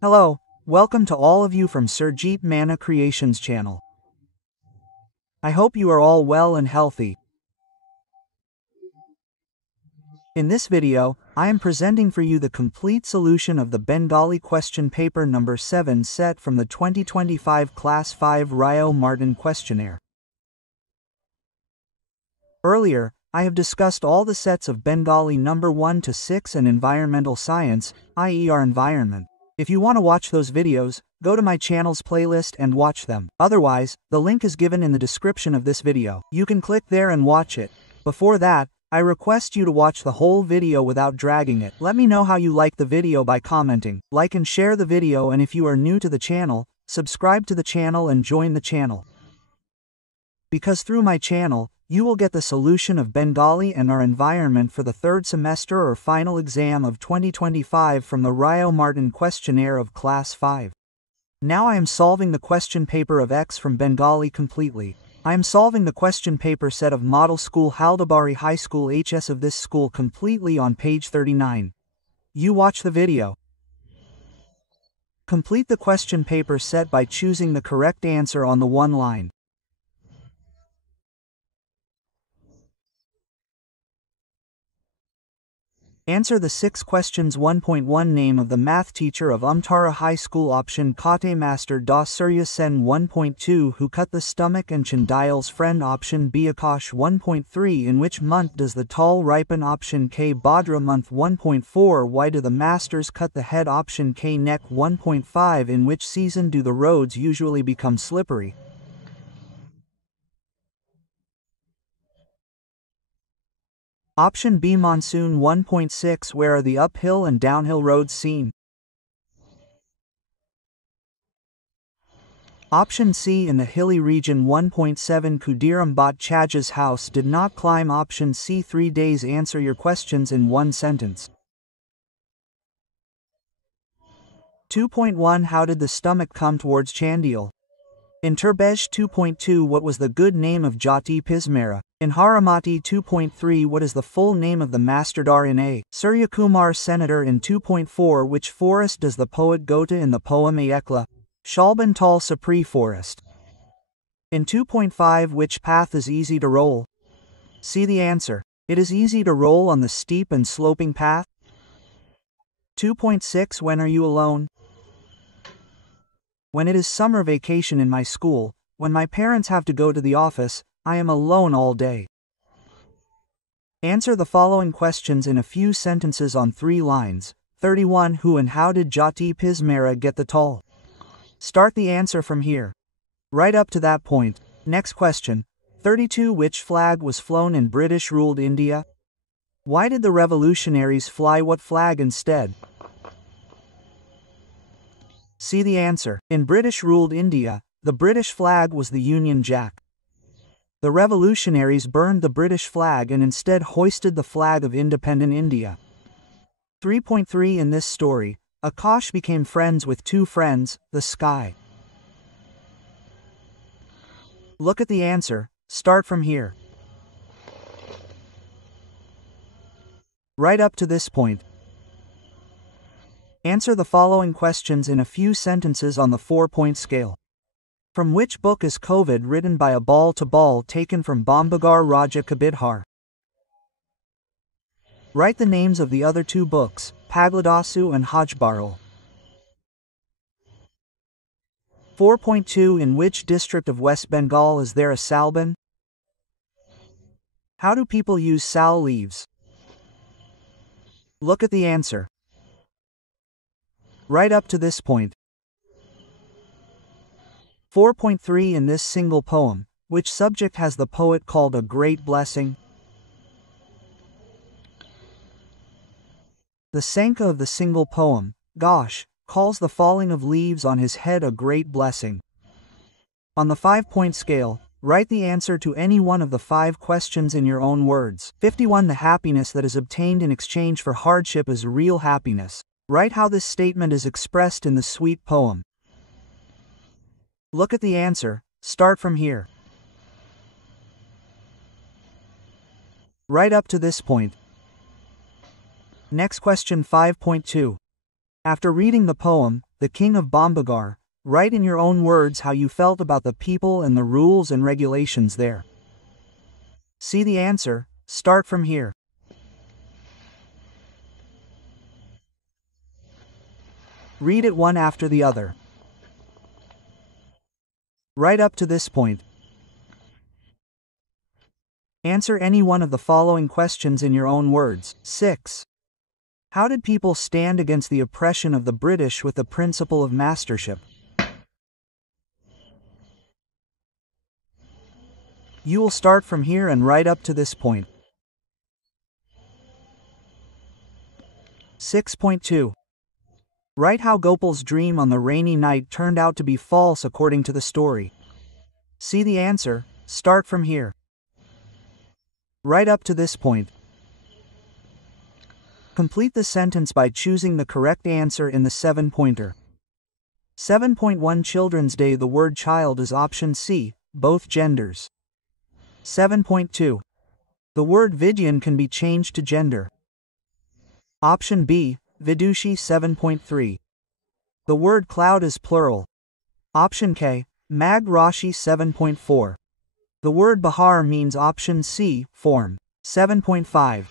Hello, welcome to all of you from Surjeet Manna Creations channel. I hope you are all well and healthy. In this video, I am presenting for you the complete solution of the Bengali question paper number 7 set from the 2025 Class 5 Rio Martin questionnaire. Earlier, I have discussed all the sets of Bengali number 1 to 6 and environmental science, i.e. our environment. If you want to watch those videos, go to my channel's playlist and watch them. Otherwise, the link is given in the description of this video. You can click there and watch it. Before that, I request you to watch the whole video without dragging it. Let me know how you like the video by commenting. Like and share the video, and if you are new to the channel, subscribe to the channel and join the channel. Because through my channel, you will get the solution of Bengali and our environment for the third semester or final exam of 2025 from the Rio Martin questionnaire of Class 5. Now I am solving the question paper of X from Bengali completely. I am solving the question paper set of Model School Haldabari High School HS of this school completely on page 39. You watch the video. Complete the question paper set by choosing the correct answer on the one line. Answer the 6 questions. 1.1 Name of the math teacher of Umtara High School. Option Kate Master Da Surya Sen. 1.2 Who cut the stomach and Chandial's friend. Option B Akash. 1.3 In which month does the tall ripen. Option K Bhadra month. 1.4 Why do the masters cut the head. Option K neck. 1.5 In which season do the roads usually become slippery? Option B Monsoon. 1.6 Where are the uphill and downhill roads seen? Option C In the hilly region. 1.7 Kudiram bought Chaj's house did not climb. Option C 3 days. Answer your questions in one sentence. 2.1 How did the stomach come towards Chandial? In Turbej. 2.2 What was the good name of Jati Pismera? In Haramati. 2.3 What is the full name of the Masterdar in A. Suryakumar Senator? In 2.4 Which forest does the poet go to in the poem Ayekla? Shalbantal Sapri Forest. In 2.5 Which path is easy to roll? See the answer. It is easy to roll on the steep and sloping path. 2.6 When are you alone? When it is summer vacation in my school, when my parents have to go to the office, I am alone all day. Answer the following questions in a few sentences on 3 lines. 31 Who and how did Jati Pismera get the tall? Start the answer from here. Right up to that point. Next question. 32 Which flag was flown in British-ruled India? Why did the revolutionaries fly what flag instead? See the answer. In British-ruled India, the British flag was the Union Jack. The revolutionaries burned the British flag and instead hoisted the flag of independent India. 3.3 In this story, Akash became friends with 2 friends, the sky. Look at the answer. Start from here. Right up to this point. Answer the following questions in a few sentences on the 4-point scale. From which book is COVID written by a ball to ball taken from Bombagar Raja Kabidhar? Write the names of the other 2 books, Pagladasu and Hajbarul. 4.2 In which district of West Bengal is there a salban? How do people use sal leaves? Look at the answer. Right up to this point. 4.3 In this single poem, which subject has the poet called a great blessing? The Sanka of the single poem, Ghosh, calls the falling of leaves on his head a great blessing. On the 5-point scale, write the answer to any one of the 5 questions in your own words. 51 The happiness that is obtained in exchange for hardship is real happiness. Write how this statement is expressed in the sweet poem. Look at the answer. Start from here. Right up to this point. Next question. 5.2. After reading the poem, The King of Bombagar, write in your own words how you felt about the people and the rules and regulations there. See the answer, start from here. Read it one after the other. Right up to this point. Answer any one of the following questions in your own words. 6. How did people stand against the oppression of the British with the principle of mastership? You will start from here and right up to this point. 6.2. Write how Gopal's dream on the rainy night turned out to be false according to the story. See the answer, start from here. Right up to this point. Complete the sentence by choosing the correct answer in the 7-pointer. 7.1 Children's Day. The word child is option C, both genders. 7.2. The word Vidyan can be changed to gender. Option B, Vidushi. 7.3. The word cloud is plural. Option K, Mag Rashi. 7.4. The word Bahar means option C, form. 7.5.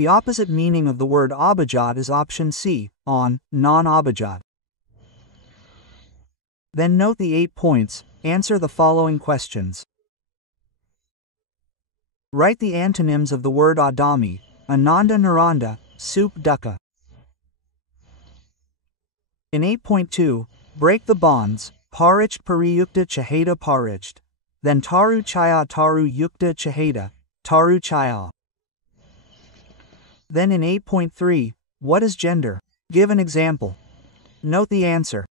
The opposite meaning of the word abajad is option C, on, non-abajad. Then note the 8 points, answer the following questions. Write the antonyms of the word Adami, Ananda Naranda, Sup Dukkha. In 8.2, break the bonds, Pariched Pariyukta Chaheda Pariched. Then Taru Chaya Taru Yukta Chaheda, Taru Chaya. Then in 8.3, what is gender? Give an example. Note the answer.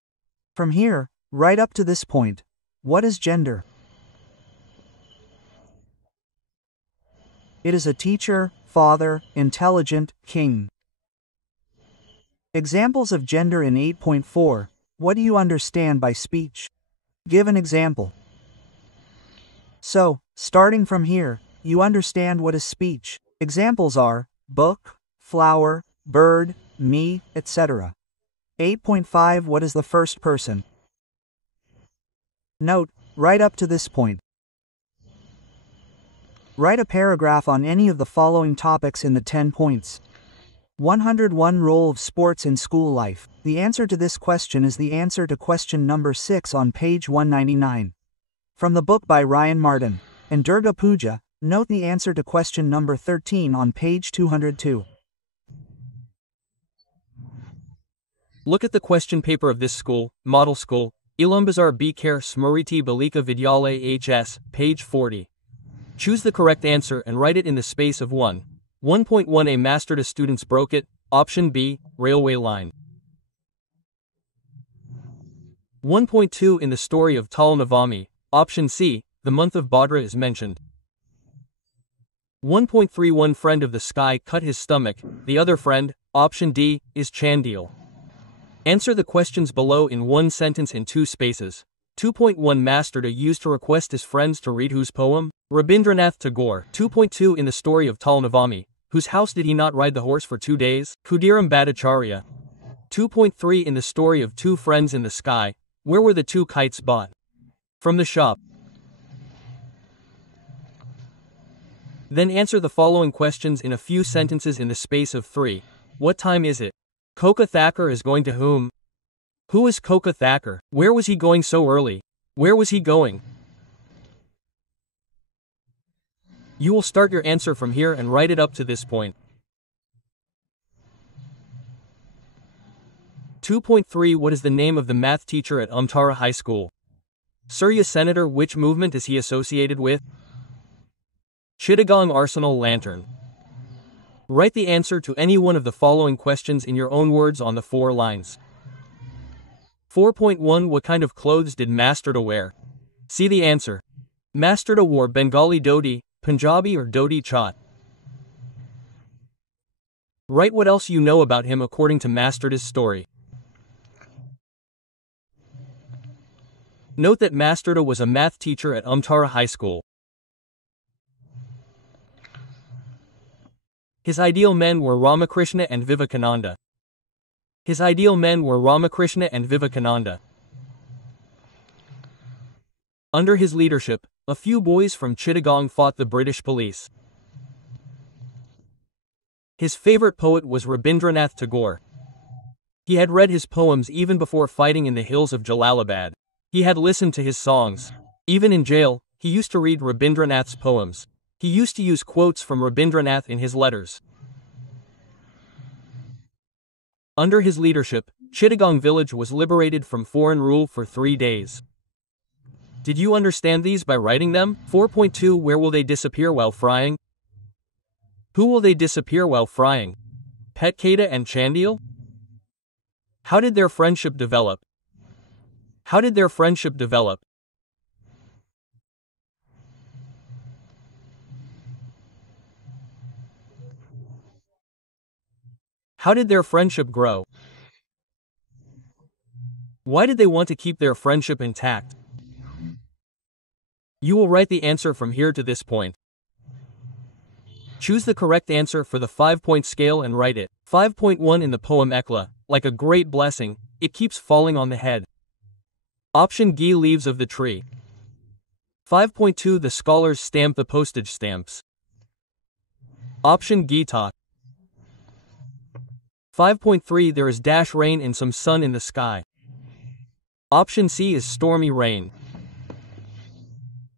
From here, right up to this point, what is gender? It is a teacher, father, intelligent, king. Examples of gender in 8.4, what do you understand by speech? Give an example. So, starting from here, you understand what is speech. Examples are book, flower, bird, me, etc. 8.5 What is the first person? Note, right up to this point. Write a paragraph on any of the following topics in the 10 points. 101 Role of sports in school life. The answer to this question is the answer to question number 6 on page 199. From the book by Ryan Martin. And Durga Puja, note the answer to question number 13 on page 202. Look at the question paper of this school, model school, Ilambazar Bikar Smriti Balika Vidyalaya HS, page 40. Choose the correct answer and write it in the space of 1. 1.1 A master students broke it, option B, railway line. 1.2 In the story of Tal Navami, option C, the month of Bhadra is mentioned. 1.3 One friend of the sky cut his stomach, the other friend, option D, is Chandil. Answer the questions below in one sentence in 2 spaces. 2.1 Masterda used to request his friends to read whose poem? Rabindranath Tagore. 2.2 In the story of Tal Navami, whose house did he not ride the horse for 2 days? Kudiram Bhattacharya. 2.3 In the story of 2 friends in the sky, where were the 2 kites bought? From the shop. Then answer the following questions in a few sentences in the space of 3. What time is it? Koka Thakur is going to whom? Who is Koka Thakur? Where was he going so early? Where was he going? You will start your answer from here and write it up to this point. 2.3 What is the name of the math teacher at Umtara High School? Surya Senator. Which movement is he associated with? Chittagong Arsenal Lantern. Write the answer to any one of the following questions in your own words on the 4 lines. 4.1 What kind of clothes did Masterda wear? See the answer. Masterda wore Bengali dhoti, Punjabi or dhoti chhat. Write what else you know about him according to Masterda's story. Note that Masterda was a math teacher at Umtara High School. His ideal men were Ramakrishna and Vivekananda. His ideal men were Ramakrishna and Vivekananda. Under his leadership, a few boys from Chittagong fought the British police. His favorite poet was Rabindranath Tagore. He had read his poems even before fighting in the hills of Jalalabad. He had listened to his songs. Even in jail, he used to read Rabindranath's poems. He used to use quotes from Rabindranath in his letters. Under his leadership, Chittagong village was liberated from foreign rule for 3 days. Did you understand these by writing them? 4.2 Where will they disappear while frying? Who will they disappear while frying? Pet Kata and Chandiel? How did their friendship develop? How did their friendship develop? How did their friendship grow? Why did they want to keep their friendship intact? You will write the answer from here to this point. Choose the correct answer for the 5-point scale and write it. 5.1 In the poem Ekla, like a great blessing, it keeps falling on the head. Option G Leaves of the tree. 5.2 The scholars stamp the postage stamps. Option Gita. 5.3 There is dash rain and some sun in the sky. Option C is stormy rain.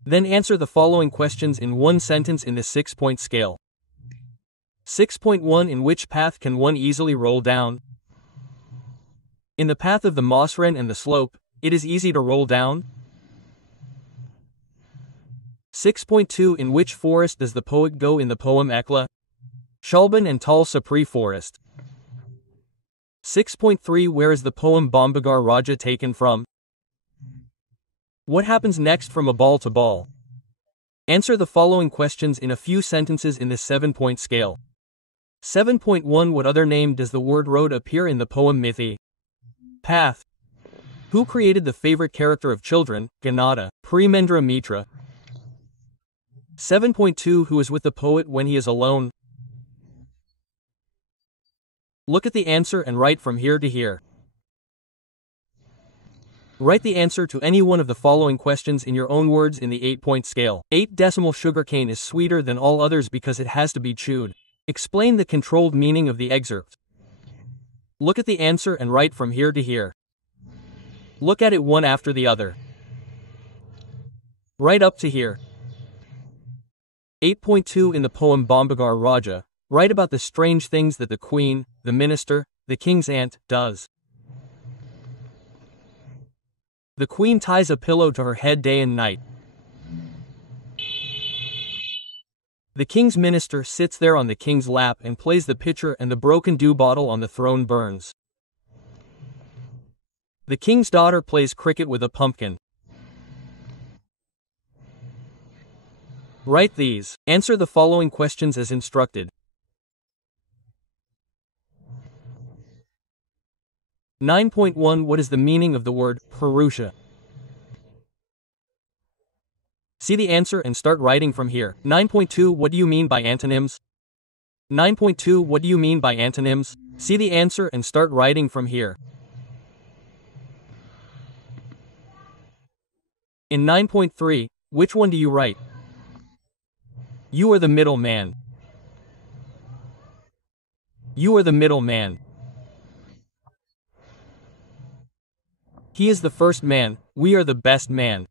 Then answer the following questions in one sentence in the 6-point scale. 6.1 In which path can one easily roll down? In the path of the mosswren and the slope, it is easy to roll down. 6.2 In which forest does the poet go in the poem Ekla? Shalban and Tal Sapri forest. 6.3 Where is the poem Bombagar Raja taken from? What happens next from a ball to ball? Answer the following questions in a few sentences in the 7-point scale. 7.1 What other name does the word road appear in the poem Mithi? Path. Who created the favorite character of children, Ganada, Premendra Mitra? 7.2 Who is with the poet when he is alone? Look at the answer and write from here to here. Write the answer to any one of the following questions in your own words in the 8-point scale. 8 Decimal sugarcane is sweeter than all others because it has to be chewed. Explain the controlled meaning of the excerpt. Look at the answer and write from here to here. Look at it one after the other. Write up to here. 8.2 In the poem Bombagar Raja, write about the strange things that the queen, the minister, the king's aunt, does. The queen ties a pillow to her head day and night. The king's minister sits there on the king's lap and plays the pitcher, and the broken dew bottle on the throne burns. The king's daughter plays cricket with a pumpkin. Write these. Answer the following questions as instructed. 9.1 What is the meaning of the word Purusha? See the answer and start writing from here. 9.2 What do you mean by antonyms? 9.2 What do you mean by antonyms? See the answer and start writing from here. In 9.3, which one do you write? You are the middle man. You are the middle man. He is the first man, we are the best man.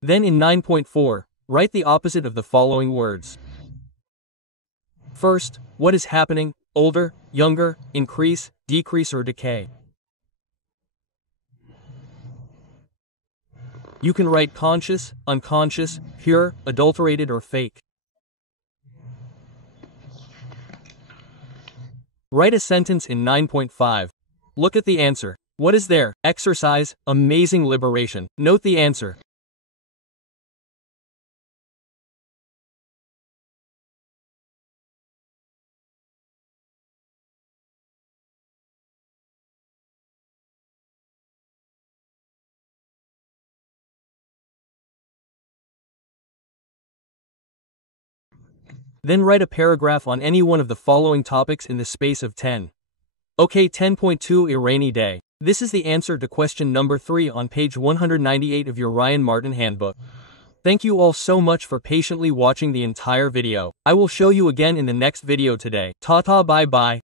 Then in 9.4, write the opposite of the following words. First, what is happening? Older, younger, increase, decrease or decay. You can write conscious, unconscious, pure, adulterated or fake. Write a sentence in 9.5. Look at the answer. What is there? Exercise, amazing liberation. Note the answer. Then write a paragraph on any one of the following topics in the space of 10. Okay, 10.2 A rainy day. This is the answer to question number 3 on page 198 of your Ryan Martin handbook. Thank you all so much for patiently watching the entire video. I will show you again in the next video today. Ta-ta, bye-bye.